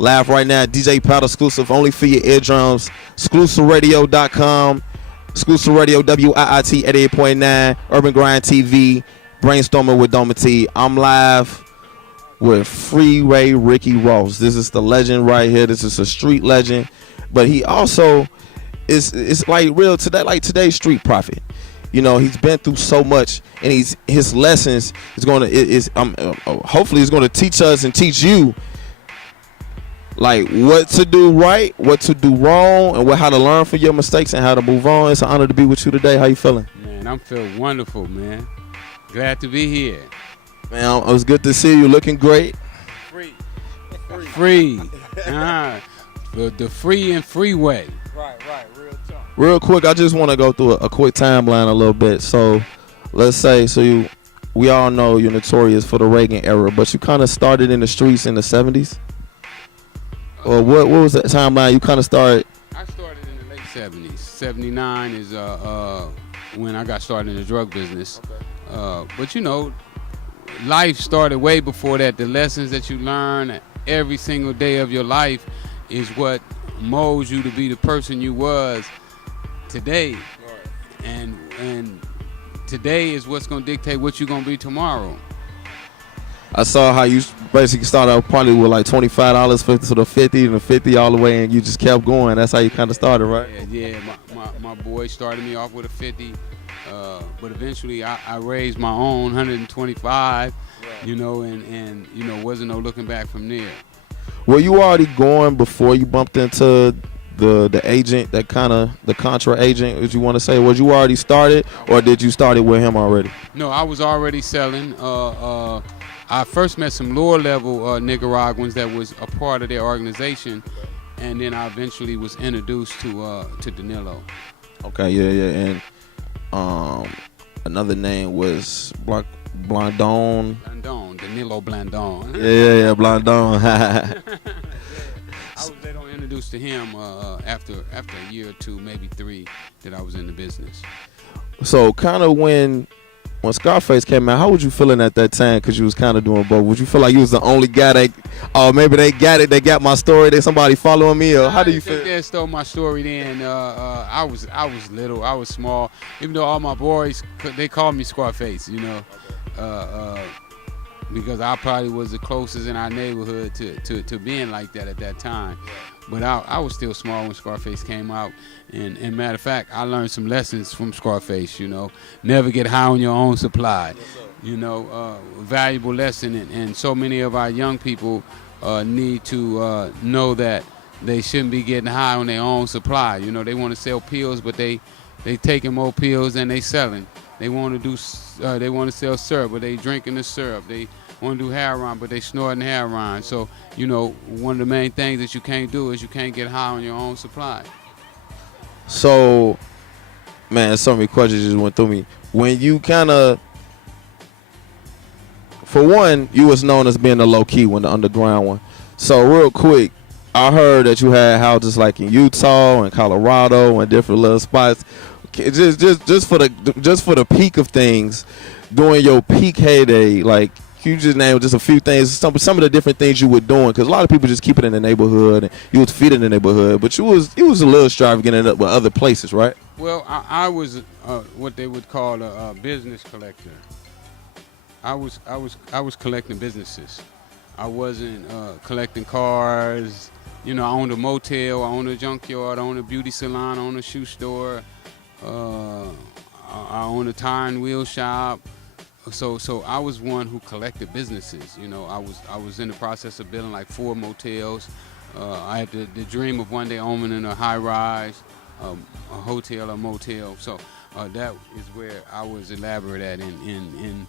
Live right now, DJ Powder exclusive, only for your eardrums. Exclusiveradio.com. Exclusive Radio, WIIT 88.9, Urban Grind TV, Brainstorming with Doma T. I'm live with Freeway Ricky Ross. This is the legend right here. This is a street legend. But he also is like real today, like today's street prophet. You know, he's been through so much, and his lessons is going to hopefully is going to teach us and teach you like what to do right, what to do wrong, and how to learn from your mistakes and how to move on. It's an honor to be with you today. How you feeling? Man, I'm feeling wonderful, man. Glad to be here. Man, it was good to see you. Looking great. Free. The free and freeway. Right, real talk. Real quick, I just want to go through a quick timeline a little bit. So, let's say, we all know you're notorious for the Reagan era, but you kind of started in the streets in the 70s? Or what was that timeline you kind of started? I started in the late 70s. 79 is when I got started in the drug business. Okay. But you know, life started way before that. The lessons that you learn every single day of your life is what molds you to be the person you was today. Right. And today is what's going to dictate what you're going to be tomorrow. I saw how you basically started out probably with like $25 to the 50 and the 50 all the way, and you just kept going. That's how you kind of started, right? Yeah. My boy started me off with a 50, but eventually I raised my own 125, right. You know, and you know, wasn't no looking back from there. Were you already going before you bumped into the agent, that kind of the contra agent, as you want to say? Was you already started, or did you start it with him already? No, I was already selling. I first met some lower level Nicaraguans that was a part of their organization, and then I eventually was introduced to Danilo. Okay, yeah, and another name was Blandon. Danilo Blandon. Yeah, Blandon. I was later on introduced to him after a year or two, maybe 3, that I was in the business. So kind of when Scarface came out, how was you feeling at that time? Because you was kind of doing both. Would you feel like you was the only guy that, maybe they got it, they got my story, there's somebody following me, or how do you feel? They stole my story then. I was little, I was small. Even though all my boys, they called me Scarface, you know, because I probably was the closest in our neighborhood to being like that at that time. But I was still small when Scarface came out. And matter of fact, I learned some lessons from Scarface, you know. Never get high on your own supply. You know, valuable lesson. And so many of our young people need to know that they shouldn't be getting high on their own supply. You know, they want to sell pills, but they taking more pills than they selling. They want to sell syrup, but they drinking the syrup. They want to do heroin, but they snorting heroin. So, you know, one of the main things that you can't do is you can't get high on your own supply. So, man, so many questions just went through me. When you kind of, for one, you was known as being the low key one, the underground one. So real quick, I heard that you had houses like in Utah and Colorado and different little spots. Just for the peak of things, during your peak heyday, like, you just name just a few things, some of the different things you were doing, because a lot of people just keep it in the neighborhood, and you was feeding the neighborhood, but you was a little extravagant in with other places, right? Well, I was what they would call a business collector. I was collecting businesses. I wasn't collecting cars. You know, I owned a motel, I owned a junkyard, I owned a beauty salon, I owned a shoe store, I owned a tire and wheel shop. So I was one who collected businesses. You know, I was in the process of building like 4 motels. I had the dream of one day owning a high rise, a hotel, a motel. So that is where I was elaborate at in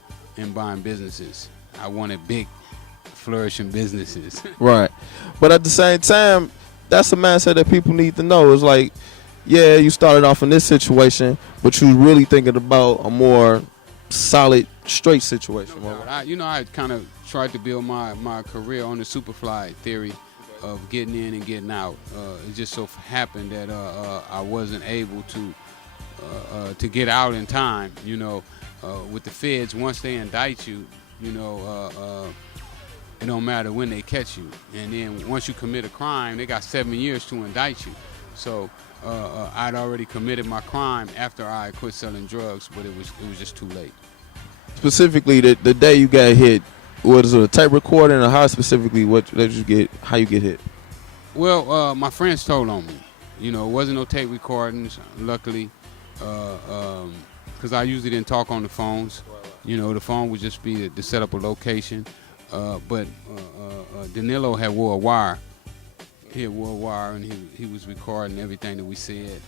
buying businesses. I wanted big, flourishing businesses. Right, but at the same time, that's a mindset that people need to know. It's like, yeah, you started off in this situation, but you really thinking about a more solid, straight situation. No doubt. I kind of tried to build my career on the Superfly theory of getting in and getting out. It just so happened that I wasn't able to get out in time. You know, with the feds, once they indict you, you know, it don't matter when they catch you. And then once you commit a crime, they got 7 years to indict you. So I'd already committed my crime after I quit selling drugs, but it was just too late. Specifically, the day you got hit, was it a tape recording, or how specifically how you get hit? Well, my friends told on me. You know, it wasn't no tape recordings, luckily, because I usually didn't talk on the phones. You know, the phone would just be to set up a location. But Danilo had wore a wire. He had wore a wire, and he was recording everything that we said.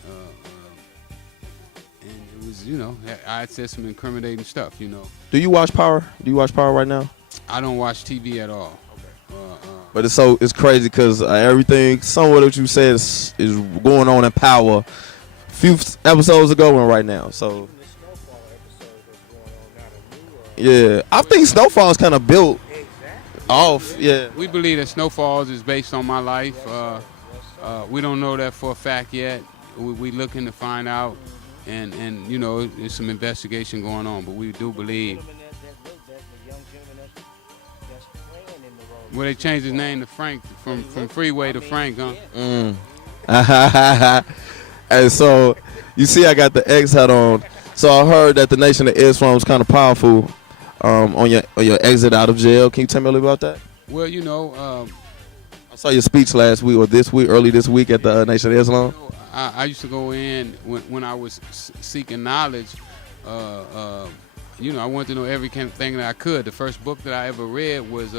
And it was, you know, I had said some incriminating stuff, you know. Do you watch Power? Do you watch Power right now? I don't watch TV at all. But it's crazy because everything, somewhat what you said is going on in Power a few episodes ago and right now. So, yeah, I think Snowfall is kind of built off. Yeah, we believe that Snowfalls is based on my life. We don't know that for a fact yet. We looking to find out, and you know, there's some investigation going on. But we do believe. Well, they changed his name to Frank from Freeway to Frank, huh? And so, you see, I got the X hat on. So I heard that the Nation of Islam was kind of powerful on your exit out of jail. Can you tell me a little about that? Well, you know, I saw your speech last week or early this week at the Nation of Islam. You know, I used to go in when I was seeking knowledge. You know, I wanted to know everything that I could. The first book that I ever read was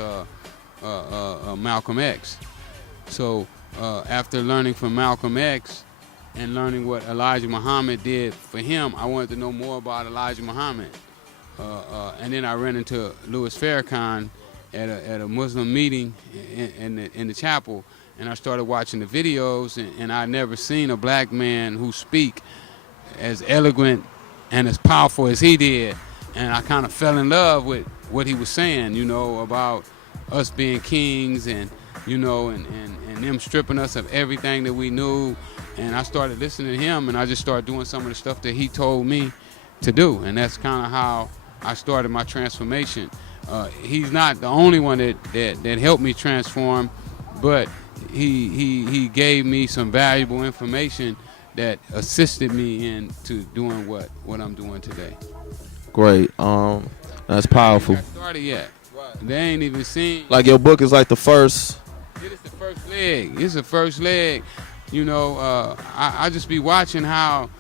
Malcolm X. So after learning from Malcolm X and learning what Elijah Muhammad did for him, I wanted to know more about Elijah Muhammad. And then I ran into Louis Farrakhan at a Muslim meeting in the chapel, and I started watching the videos, and I'd never seen a black man who speak as eloquent and as powerful as he did. And I kind of fell in love with what he was saying, you know, about us being kings and, you know, and them stripping us of everything that we knew. And I started listening to him, and I just started doing some of the stuff that he told me to do. And that's kind of how I started my transformation. He's not the only one that helped me transform, but he gave me some valuable information that assisted me into doing what I'm doing today. Great. That's powerful. They ain't got started yet. They ain't even seen. Like your book is like the first. It's the first leg. It's the first leg. You know, I just be watching how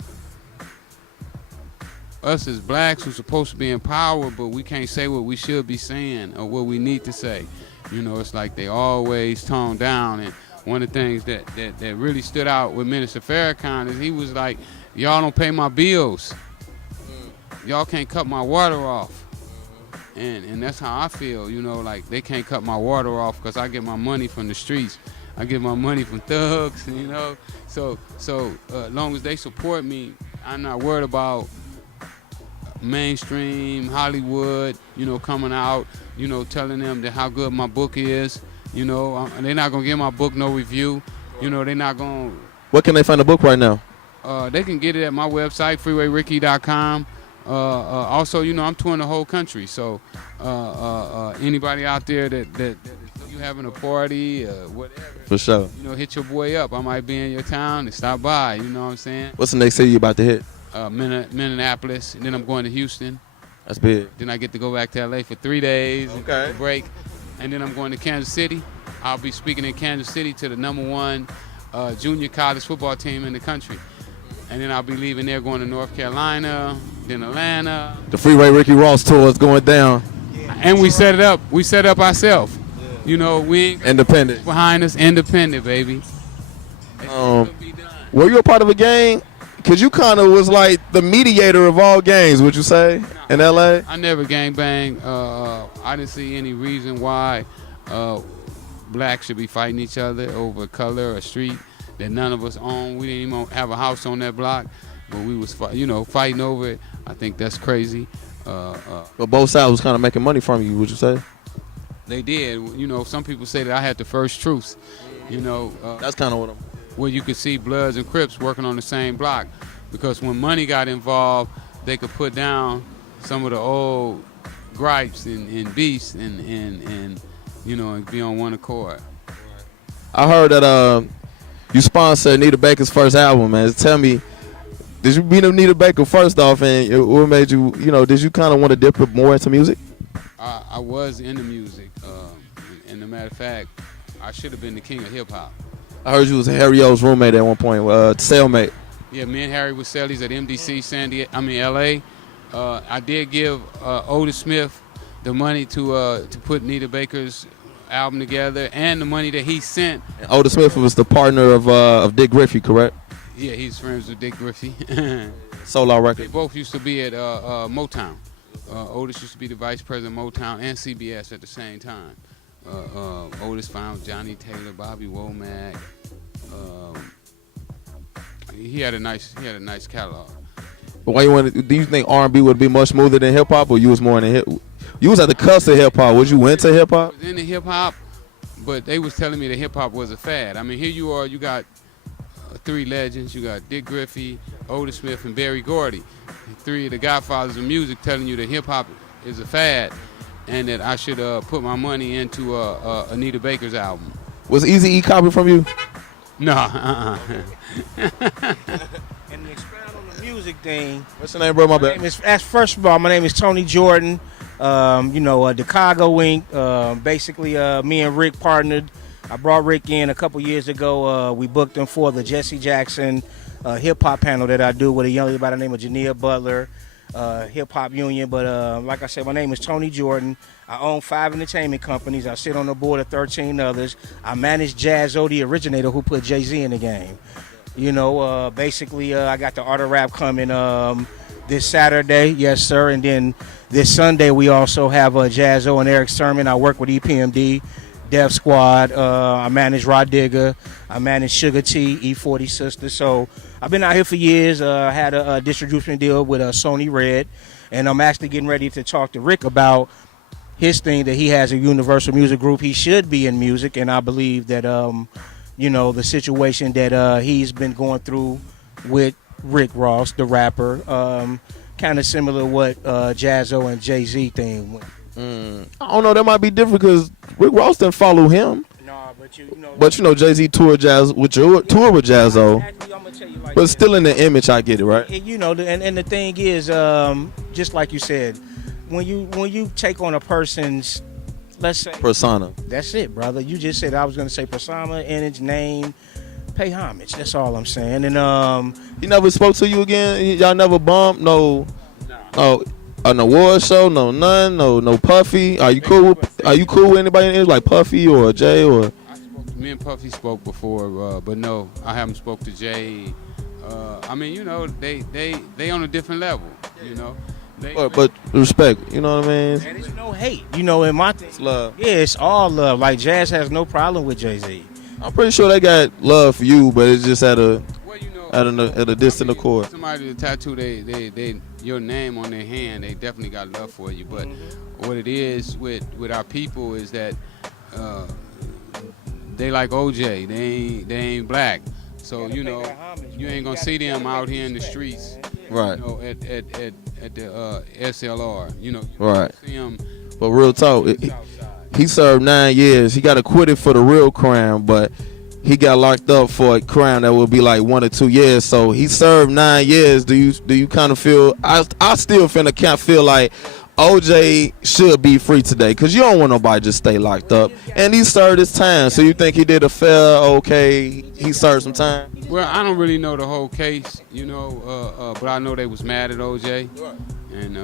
us as blacks who's supposed to be in power, but we can't say what we should be saying or what we need to say. You know, it's like they always tone down. And one of the things that really stood out with Minister Farrakhan is he was like, y'all don't pay my bills. Y'all can't cut my water off. And that's how I feel, you know, like they can't cut my water off because I get my money from the streets. I get my money from thugs, you know. So as long as they support me, I'm not worried about mainstream Hollywood, you know, coming out, you know, telling them that how good my book is. You know, they're not going to give my book no review. You know, they're not going to. Where can they find the book right now? They can get it at my website, freewayricky.com. Also, you know, I'm touring the whole country, so anybody out there that you having a party, whatever, for sure, you know, hit your boy up. I might be in your town and stop by. You know what I'm saying? What's the next city you about to hit? Minneapolis, and then I'm going to Houston. That's big. Then I get to go back to LA for 3 days. Okay. And break, and then I'm going to Kansas City. I'll be speaking in Kansas City to the #1 junior college football team in the country. And then I'll be leaving there, going to North Carolina, then Atlanta. The Freeway Ricky Ross tour is going down. And we set it up. We set up ourselves. You know, we ain't independent behind us. Independent, baby. Were you a part of a gang? Because you kind of was like the mediator of all gangs, would you say, in L.A.? I never gangbang. I didn't see any reason why blacks should be fighting each other over color or street that none of us own. We didn't even have a house on that block, but we was fighting over it. I think that's crazy. But both sides was kind of making money from you, would you say? They did. You know, some people say that I had the first Truce. You know, that's kind of what I'm. Where you could see Bloods and Crips working on the same block, because when money got involved, they could put down some of the old gripes and beefs and and be on one accord. I heard that you sponsored Anita Baker's first album, man. Tell me, did you meet Anita Baker first off, and what made you, did you kind of want to dip more into music? I was into music, and as a matter of fact, I should have been the king of hip hop. I heard you was Harry O's roommate at one point, cellmate. Yeah, me and Harry was cellies at MDC, LA. I did give Otis Smith the money to put Anita Baker's album together, and the money that he sent. And Otis Smith was the partner of Dick Griffey, correct? Yeah, he's friends with Dick Griffey. Solo They record. both used to be at Motown. Otis used to be the vice president of Motown and CBS at the same time. Otis found Johnny Taylor, Bobby Womack. He had a nice catalog. But why do you think R&B would be much smoother than hip hop, or you was more in the hip? You was at the cusp of hip hop. Was you into hip hop? I was into hip hop, but they was telling me that hip hop was a fad. I mean, here you are, you got three legends. You got Dick Griffey, Otis Smith, and Berry Gordy. Three of the godfathers of music telling you that hip hop is a fad, and that I should put my money into Anita Baker's album. Was Easy E copy from you? No, And to expound on the music thing, What's your name, bro? My bad. First of all, my name is Tony Jordan. Chicago Inc. Basically, me and Rick partnered. I brought Rick in a couple years ago. We booked him for the Jesse Jackson hip hop panel that I do with a young lady by the name of Jania Butler, Hip Hop Union. But like I said, my name is Tony Jordan. I own 5 entertainment companies. I sit on the board of 13 others. I manage Jaz-O, the originator who put Jay-Z in the game. I got the Art of Rap coming this Saturday, yes sir, and then this Sunday we also have Jaz-O and Eric Sermon. I work with EPMD, Def Squad. I manage Rod Digger. I manage Sugar T, E40 Sisters. So I've been out here for years. I had a distribution deal with Sony Red, and I'm actually getting ready to talk to Rick about his thing that he has a Universal Music Group. He should be in music, and I believe that the situation that he's been going through with Rick Ross, the rapper, kind of similar to what Jaz-O and Jay-Z thing went. I don't know. That might be different because Rick Ross didn't follow him. Nah, but But Jay-Z toured Jaz with Jaz-O. Actually, I'm gonna tell you like But this. still in the image, I get it, right? And the thing is, just like you said, when you take on a person's, let's say, Persona. that's it, brother. You just said I was gonna say persona, image, name, pay homage. That's all I'm saying. And He never spoke to you again. Y'all never bumped. No. An award show. No none. No Puffy. Are you cool? Are you cool with anybody in it, like Puffy or Jay or? me and Puffy spoke before, but no, I haven't spoke to Jay. They on a different level, But respect, you know what I mean? and it's no hate, in my thing. It's love. Yeah, it's all love. Like Jazz has no problem with Jay-Z. I'm pretty sure they got love for you, but it's just at a distant accord. Somebody to tattoo your name on their hand, they definitely got love for you. But what it is with our people is that they like OJ. They ain't black, so you ain't gonna see them out here in the streets, Right. at the SLR. Right. See them. But real talk, he served 9 years. He got acquitted for the real crime, but he got locked up for a crime that would be like 1 or 2 years. So he served 9 years. Do you kind of feel? I still can't feel like OJ should be free today, because you don't want nobody to just stay locked up. And he served his time. So you think he did a fair, okay, he served some time? Well, I don't really know the whole case, but I know they was mad at OJ, and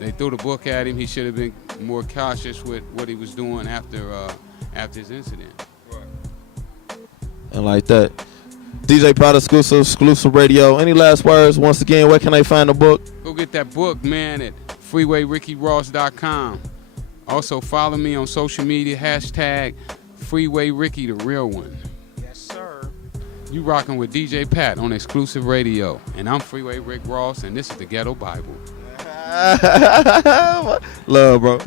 they threw the book at him. He should have been more cautious with what he was doing after his incident. And like that. DJ Powder exclusive radio. Any last words? Once again, where can they find the book? Go get that book, man, at freewayrickyross.com. Also, follow me on social media, #FreewayRicky, the real one. Yes, sir. You rocking with DJ Pat on exclusive radio. And I'm Freeway Rick Ross, and this is the Ghetto Bible. Love, bro.